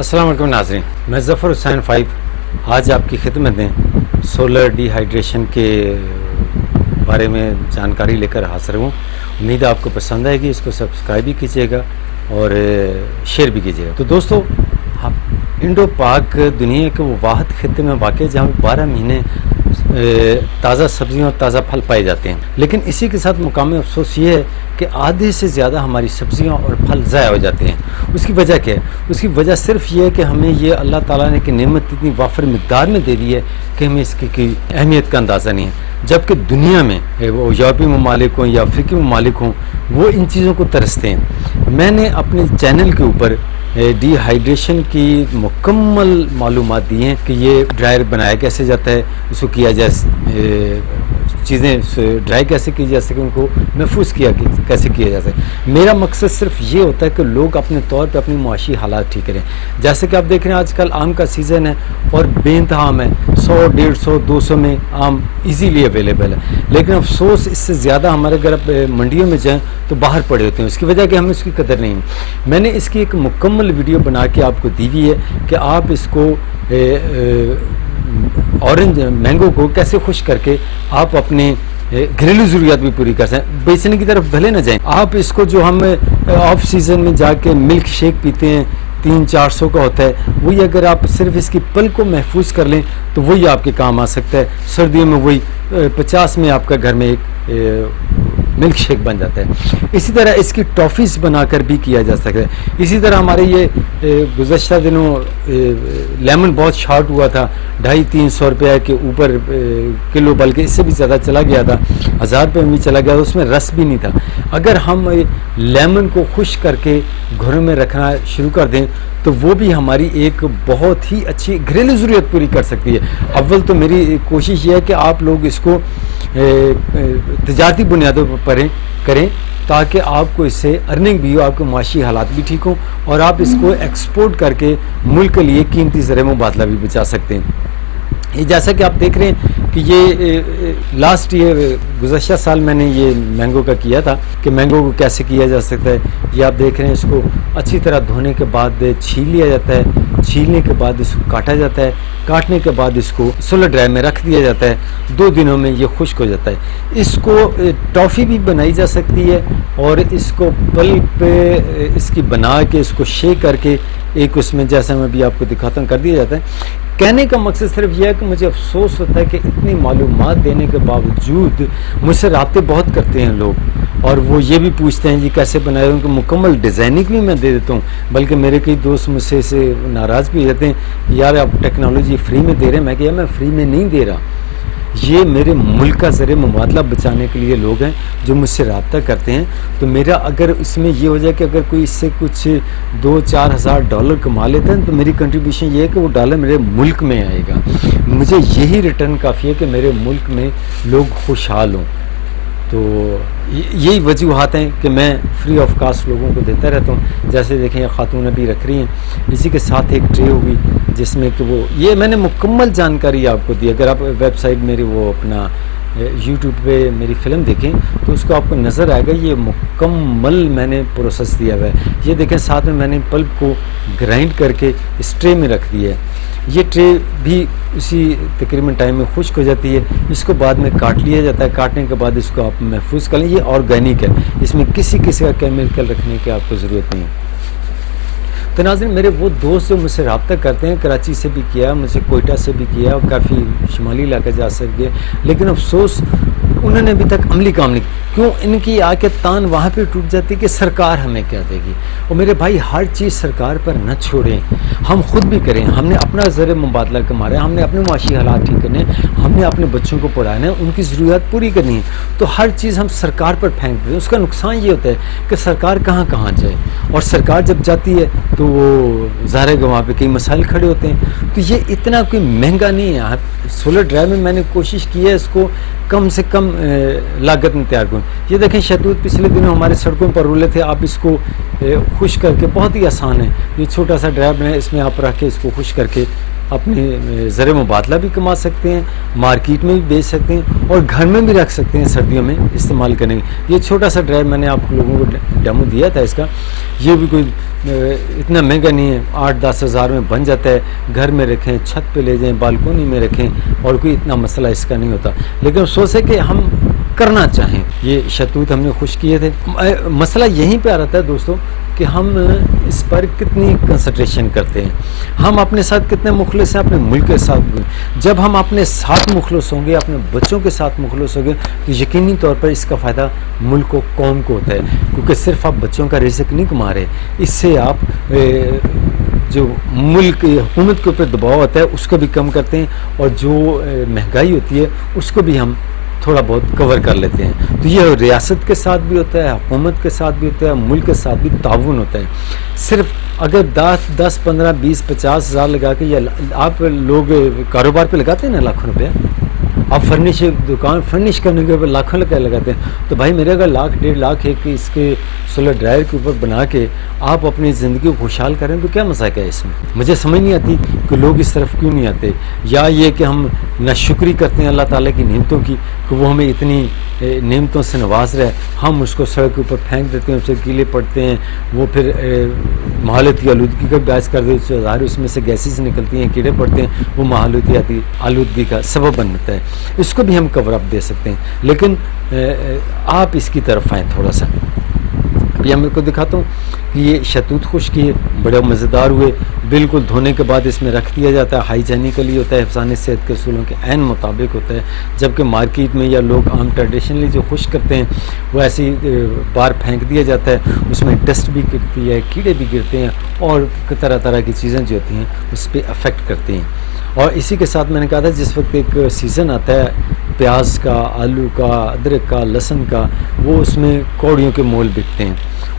السلام علیکم ناظرین، میں ظفر حسین 5 آج آپ کی خدمت میں سولر ڈی ہائیڈریشن کے بارے میں جانکاری لے کر حاضر ہوں۔ امید ہے آپ کو پسند آئے گی، اس کو سبسکرائب بھی کیجیے گا اور شیئر بھی کیجیے گا۔ تو دوستو، انڈو پاک دنیا کے وہ واحد خطے میں واقع ہے جہاں 12 مہینے تازہ سبزیاں اور تازہ پھل پائے جاتے ہیں، لیکن اسی کے ساتھ مقامی افسوس یہ ہے کہ آدھے سے زیادہ ہماری سبزیاں اور پھل ضائع ہو جاتے ہیں۔ اس کی وجہ کیا ہے؟ اس کی وجہ صرف یہ ہے کہ ہمیں یہ اللہ تعالیٰ نے کہ نعمت اتنی وافر مقدار میں دے دی ہے کہ ہمیں اس کی اہمیت کا اندازہ نہیں ہے، جبکہ دنیا میں وہ یورپی ممالک ہوں یا افریقی ممالک ہوں، وہ ان چیزوں کو ترستے ہیں۔ میں نے اپنے چینل کے اوپر ڈی ہائیڈریشن کی مکمل معلومات دی ہیں کہ یہ ڈرائر بنایا کیسے جاتا ہے، اس کو کیا جائے، چیزیں ڈرائی کیسے کی جا سکیں، ان کو محفوظ کیسے کیا جا سکے۔ میرا مقصد صرف یہ ہوتا ہے کہ لوگ اپنے طور پہ اپنی معاشی حالات ٹھیک کریں۔ جیسے کہ آپ دیکھ رہے ہیں آج کل آم کا سیزن ہے اور بے انتہا آم ہے، 100، 150، 200 میں آم ایزیلی اویلیبل ہے، لیکن افسوس اس سے زیادہ ہمارے اگر آپ منڈیوں میں جائیں تو باہر پڑے ہوتے ہیں۔ اس کی وجہ کہ ہمیں اس کی قدر نہیں ہے۔ میں نے اس کی ایک مکمل ویڈیو بنا کے آپ کو دی ہوئی ہے کہ آپ اس کو اورنج مینگو کو کیسے خشک کر کے آپ اپنے گھریلو ضروریات بھی پوری کر سکیں، بیچنے کی طرف بھلے نہ جائیں۔ آپ اس کو جو ہم آف سیزن میں جا کے ملک شیک پیتے ہیں 300-400 کا ہوتا ہے، وہی اگر آپ صرف اس کی پل کو محفوظ کر لیں تو وہی آپ کے کام آ سکتا ہے۔ سردیوں میں وہی 50 میں آپ کا گھر میں ایک ملک شیک بن جاتا ہے۔ اسی طرح اس کی ٹافیز بنا کر بھی کیا جا سکتا ہے۔ اسی طرح ہمارے یہ گزشتہ دنوں لیمن بہت شارٹ ہوا تھا، 250-300 روپے کے اوپر کلو، بلکہ اس سے بھی زیادہ چلا گیا تھا، 1000 روپے میں بھی چلا گیا تھا، اس میں رس بھی نہیں تھا۔ اگر ہم لیمن کو خشک کر کے گھروں میں رکھنا شروع کر دیں تو وہ بھی ہماری ایک بہت ہی اچھی گھریلو ضرورت پوری کر سکتی ہے۔ اول تو میری کوشش یہ ہے کہ آپ لوگ اس کو تجارتی بنیادوں پر کریں تاکہ آپ کو اس سے ارننگ بھی ہو، آپ کے معاشی حالات بھی ٹھیک ہوں اور آپ اس کو ایکسپورٹ کر کے ملک کے لیے قیمتی زر مبادلہ بھی بچا سکتے ہیں۔ یہ جیسا کہ آپ دیکھ رہے ہیں کہ یہ لاسٹ ایئر گزشتہ سال میں نے یہ مینگو کا کیا تھا کہ مینگو کو کیسے کیا جا سکتا ہے۔ یہ آپ دیکھ رہے ہیں، اس کو اچھی طرح دھونے کے بعد چھیل لیا جاتا ہے، چھیلنے کے بعد اس کو کاٹا جاتا ہے، کاٹنے کے بعد اس کو سولر ڈرائی میں رکھ دیا جاتا ہے، 2 دنوں میں یہ خشک ہو جاتا ہے۔ اس کو ٹافی بھی بنائی جا سکتی ہے اور اس کو پلپ پہ اس کی بنا کے اس کو شیک کر کے ایک اس میں جیسا میں بھی آپ کو دکھاتا ہوں کر دیا جاتا ہے۔ کہنے کا مقصد صرف یہ ہے کہ مجھے افسوس ہوتا ہے کہ اتنی معلومات دینے کے باوجود مجھ سے رابطے بہت کرتے ہیں لوگ، اور وہ یہ بھی پوچھتے ہیں یہ کیسے بنائے ہوں، کہ مکمل ڈیزائننگ بھی میں دے دیتا ہوں، بلکہ میرے کئی دوست مجھ سے اسے ناراض بھی رہتے ہیں، یار آپ ٹیکنالوجی فری میں دے رہے ہیں۔ میں کہا میں فری میں نہیں دے رہا، یہ میرے ملک کا زر مبادلہ بچانے کے لیے لوگ ہیں جو مجھ سے رابطہ کرتے ہیں۔ تو میرا اگر اس میں یہ ہو جائے کہ اگر کوئی اس سے کچھ $2-4 ہزار کما لیتا ہے تو میری کنٹریبیوشن یہ ہے کہ وہ ڈالر میرے ملک میں آئے گا، مجھے یہی ریٹرن کافی ہے کہ میرے ملک میں لوگ خوشحال ہوں۔ تو یہی وجوہات ہیں کہ میں فری آف کاسٹ لوگوں کو دیتا رہتا ہوں۔ جیسے دیکھیں خاتون ابھی رکھ رہی ہیں، اسی کے ساتھ ایک ٹرے ہوگی جس میں کہ وہ یہ میں نے مکمل جانکاری آپ کو دی۔ اگر آپ ویب سائٹ میری وہ اپنا یوٹیوب پہ میری فلم دیکھیں تو اس کو آپ کو نظر آئے گا، یہ مکمل میں نے پروسیس دیا ہوا ہے۔ یہ دیکھیں ساتھ میں نے پلپ کو گرائنڈ کر کے اس ٹرے میں رکھ دیا ہے۔ یہ ٹرے بھی اسی تقریباً ٹائم میں خشک ہو جاتی ہے، اس کو بعد میں کاٹ لیا جاتا ہے، کاٹنے کے بعد اس کو آپ محفوظ کر لیں۔ یہ آرگینک ہے، اس میں کسی کا کیمیکل رکھنے کی آپ کو ضرورت نہیں ہے۔ تو ناظرین، میرے وہ دوست جو مجھ سے رابطہ کرتے ہیں، کراچی سے بھی کیا، مجھ سے کوئٹہ سے بھی کیا اور کافی شمالی علاقے جا سکتے ہیں، لیکن افسوس انہوں نے ابھی تک عملی کام نہیں کیوں؟ ان کی آ کے تان وہاں پہ ٹوٹ جاتی کہ سرکار ہمیں کیا دے گی۔ اور میرے بھائی، ہر چیز سرکار پر نہ چھوڑیں، ہم خود بھی کریں۔ ہم نے اپنا زر مبادلہ کمانا ہے، ہم نے اپنے معاشی حالات ٹھیک کرنے ہیں، ہم نے اپنے بچوں کو پڑھانا ہے، ان کی ضروریات پوری کرنی ہے۔ تو ہر چیز ہم سرکار پر پھینک دیتے ہیں، اس کا نقصان یہ ہوتا ہے کہ سرکار کہاں کہاں جائے، اور سرکار جب جاتی ہے تو وہ ظاہر ہے کہ وہاں پہ کئی مسائل کھڑے ہوتے ہیں۔ تو یہ اتنا کوئی مہنگا نہیں ہے۔ سولر ڈرائی میں نے کوشش کی ہے اس کو کم سے کم لاگت میں تیار کروں۔ یہ دیکھیں شہتوت پچھلے دنوں ہمارے سڑکوں پر رولے تھے، آپ اس کو خشک کر کے، بہت ہی آسان ہے، یہ چھوٹا سا ڈرائی بنا ہے، اس میں آپ رکھ کے اس کو خشک کر کے اپنے زر مبادلہ بھی کما سکتے ہیں، مارکیٹ میں بھی بیچ سکتے ہیں، اور گھر میں بھی رکھ سکتے ہیں، سردیوں میں استعمال کرنے کے۔ یہ چھوٹا سا ڈرائیو میں نے آپ لوگوں کو ڈیمو دیا تھا اس کا، یہ بھی کوئی اتنا مہنگا نہیں ہے، 8-10 ہزار میں بن جاتا ہے۔ گھر میں رکھیں، چھت پہ لے جائیں، بالکونی میں رکھیں، اور کوئی اتنا مسئلہ اس کا نہیں ہوتا، لیکن افسوس ہے کہ ہم کرنا چاہیں۔ یہ شتوت ہم نے خوش کیے تھے، مسئلہ یہیں پہ آ رہتا ہے دوستو کہ ہم اس پر کتنی کنسنٹریشن کرتے ہیں، ہم اپنے ساتھ کتنے مخلص ہیں، اپنے ملک کے ساتھ بھی۔ جب ہم اپنے ساتھ مخلص ہوں گے، اپنے بچوں کے ساتھ مخلص ہوں گے، تو یقینی طور پر اس کا فائدہ ملک و قوم کو ہوتا ہے، کیونکہ صرف آپ بچوں کا رزق نہیں کما رہے، اس سے آپ جو ملک حکومت کے اوپر دباؤ ہوتا ہے اس کو بھی کم کرتے ہیں، اور جو مہنگائی ہوتی ہے اس کو بھی ہم تھوڑا بہت کور کر لیتے ہیں۔ تو یہ ریاست کے ساتھ بھی ہوتا ہے، حکومت کے ساتھ بھی ہوتا ہے، ملک کے ساتھ بھی تعاون ہوتا ہے۔ صرف اگر 10 15 20 50 ہزار لگا کے، یا آپ لوگ کاروبار پہ لگاتے ہیں نا لاکھوں روپیہ، آپ دکان فرنش کرنے کے اوپر لاکھوں لگاتے ہیں، تو بھائی میرے اگر 1 1.5 لاکھ ایک اس کے سولر ڈرائر کے اوپر بنا کے آپ اپنی زندگی کو خوشحال کریں تو کیا مذاق ہے اس میں؟ مجھے سمجھ نہیں آتی کہ لوگ اس طرف کیوں نہیں آتے، یا یہ کہ ہم ناشکری کرتے ہیں اللہ تعالیٰ کی نعمتوں کی کہ وہ ہمیں اتنی نعمتوں سے نواز رہے، ہم اس کو سڑک کے اوپر پھینک دیتے ہیں، اس سے کیلے پڑتے ہیں، وہ پھر ماحولیاتی آلودگی کا باعث کر دیتے ہیں، ظاہر اس میں سے گیسز نکلتی ہیں، کیڑے پڑتے ہیں، وہ ماحولیاتی آلودگی کا سبب بنتا ہے۔ اس کو بھی ہم کور اپ دے سکتے ہیں، لیکن آپ اس کی طرف آئیں تھوڑا سا۔ ابھی میں کو دکھاتا ہوں کہ یہ شتوت خشک کیے، بڑے مزیدار ہوئے، بالکل دھونے کے بعد اس میں رکھ دیا جاتا ہے، ہائیجینیکلی ہوتا ہے، حفظان صحت کے اصولوں کے عین مطابق ہوتا ہے، جبکہ مارکیٹ میں یا لوگ عام ٹریڈیشنلی جو خشک کرتے ہیں وہ ایسی بار پھینک دیا جاتا ہے، اس میں ڈسٹ بھی گرتی ہے، کیڑے بھی گرتے ہیں، اور طرح طرح کی چیزیں جو ہوتی ہیں اس پہ افیکٹ کرتی ہیں۔ اور اسی کے ساتھ میں نے کہا تھا جس وقت ایک سیزن آتا ہے پیاز کا، آلو کا، ادرک کا، لہسن کا، وہ اس میں کوڑیوں کے مول بکتے ہیں،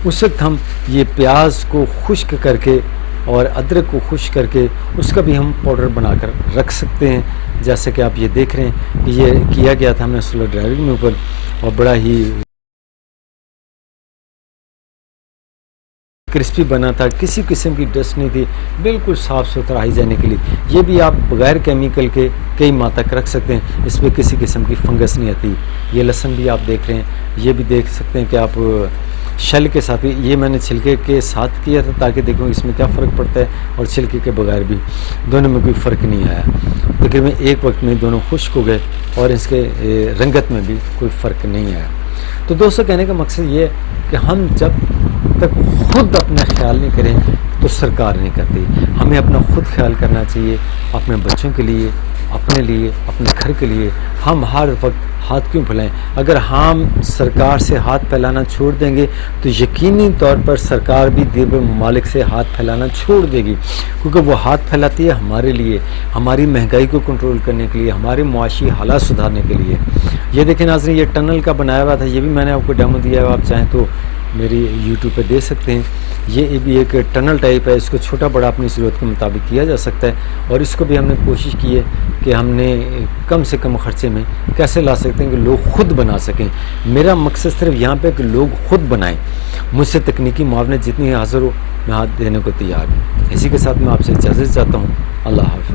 اس وقت ہم یہ پیاز کو خشک کر کے اور ادرک کو خشک کر کے اس کا بھی ہم پاؤڈر بنا کر رکھ سکتے ہیں، جیسے کہ آپ یہ دیکھ رہے ہیں کہ یہ کیا گیا تھا ہم نے سولر ڈرائیونگ میں اوپر، اور بڑا ہی کرسپی بنا تھا، کسی قسم کی ڈسٹ نہیں تھی، بالکل صاف ستھرا ہائیجینکلی۔ یہ بھی آپ بغیر کیمیکل کے کئی ماہ تک رکھ سکتے ہیں، اس پہ کسی قسم کی فنگس نہیں آتی۔ یہ لہسن بھی آپ دیکھ رہے ہیں، یہ بھی دیکھ سکتے ہیں کہ آپ شل کے ساتھ، یہ میں نے چھلکے کے ساتھ کیا تھا تاکہ دیکھوں اس میں کیا فرق پڑتا ہے، اور چھلکے کے بغیر بھی دونوں میں کوئی فرق نہیں آیا، تقریباً ایک وقت میں دونوں خشک ہو گئے، اور اس کے رنگت میں بھی کوئی فرق نہیں آیا۔ تو دوستو کہنے کا مقصد یہ ہے کہ ہم جب تک خود اپنا خیال نہیں کریں تو سرکار نہیں کرتی، ہمیں اپنا خود خیال کرنا چاہیے، اپنے بچوں کے لیے، اپنے لیے، اپنے گھر کے لیے۔ ہم ہر وقت ہاتھ کیوں پھیلائیں؟ اگر ہم سرکار سے ہاتھ پھیلانا چھوڑ دیں گے تو یقینی طور پر سرکار بھی دیگر ممالک سے ہاتھ پھیلانا چھوڑ دے گی، کیونکہ وہ ہاتھ پھیلاتی ہے ہمارے لیے، ہماری مہنگائی کو کنٹرول کرنے کے لیے، ہمارے معاشی حالات سدھارنے کے لیے۔ یہ دیکھیں ناظرین، یہ ٹنل کا بنایا ہوا تھا، یہ بھی میں نے آپ کو ڈیمو دیا ہے، آپ چاہیں تو میری یوٹیوب پہ دیکھ سکتے ہیں۔ یہ بھی ایک ٹنل ٹائپ ہے، اس کو چھوٹا بڑا اپنی ضرورت کے مطابق کیا جا سکتا ہے، اور اس کو بھی ہم نے کوشش کی ہے کہ ہم نے کم سے کم خرچے میں کیسے لا سکتے ہیں کہ لوگ خود بنا سکیں۔ میرا مقصد صرف یہاں پہ کہ لوگ خود بنائیں، مجھ سے تکنیکی معاونت جتنی حاضر ہو میں ہاتھ دینے کو تیار ہوں۔ اسی کے ساتھ میں آپ سے اجازت چاہتا ہوں، اللہ حافظ۔